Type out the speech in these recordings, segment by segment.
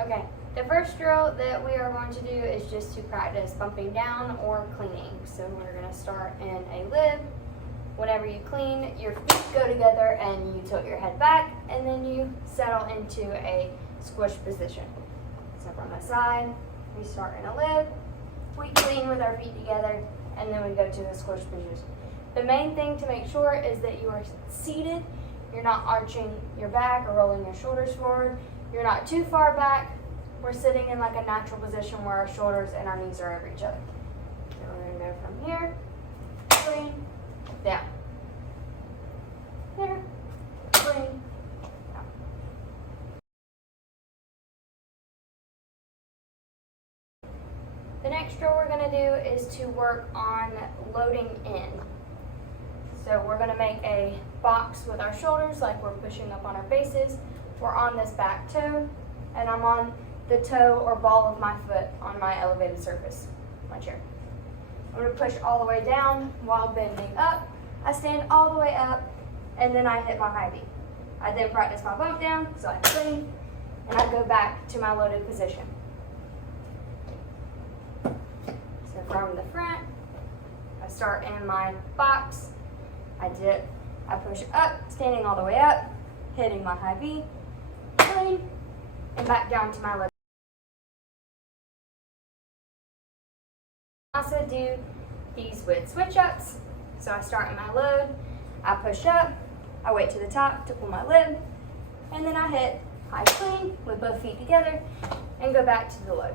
Okay, the first drill that we are going to do is just to practice bumping down or cleaning. So we're going to start in a lib. Whenever you clean, your feet go together and you tilt your head back, and then you settle into a squish position. So from the side, we start in a lib, we clean with our feet together, and then we go to the squish position. The main thing to make sure is that you are seated. You're not arching your back or rolling your shoulders forward. You're not too far back. We're sitting in like a natural position where our shoulders and our knees are over each other. So we're going to go from here, clean, down. Here, clean, down. The next drill we're going to do is to work on loading in. So we're going to make a box with our shoulders like we're pushing up on our bases. We're on this back toe, and I'm on the toe or ball of my foot on my elevated surface, my chair. I'm going to push all the way down while bending up. I stand all the way up, and then I hit my high V. I then practice my bump down, so I clean, and I go back to my loaded position. So from the front, I start in my box. I dip, I push up, standing all the way up, hitting my high V, clean, and back down to my load. I also do these with switch ups. So I start in my load, I push up, I wait to the top to pull my lid, and then I hit high clean with both feet together and go back to the load.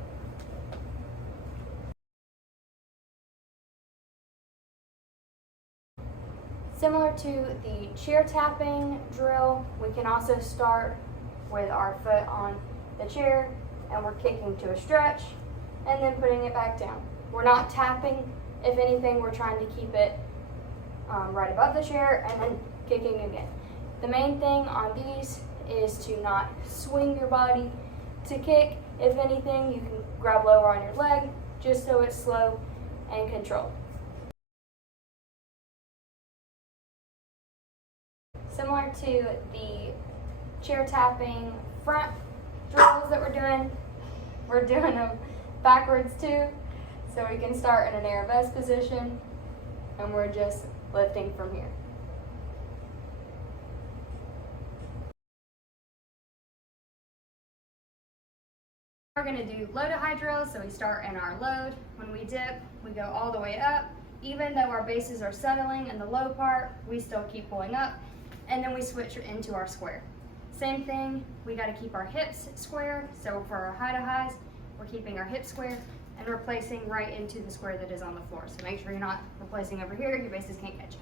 Similar to the chair tapping drill, we can also start with our foot on the chair and we're kicking to a stretch and then putting it back down. We're not tapping. If anything, we're trying to keep it right above the chair and then kicking again. The main thing on these is to not swing your body to kick. If anything, you can grab lower on your leg just so it's slow and controlled. Similar to the chair tapping front drills that we're doing them backwards too. So we can start in an arabesque position and we're just lifting from here. We're going to do low to high drills, so we start in our load. When we dip, we go all the way up. Even though our bases are settling in the low part, we still keep pulling up, and then we switch into our square. Same thing, we got to keep our hips square, so for our high to highs, we're keeping our hips square and replacing right into the square that is on the floor. So make sure you're not replacing over here, your bases can't catch it.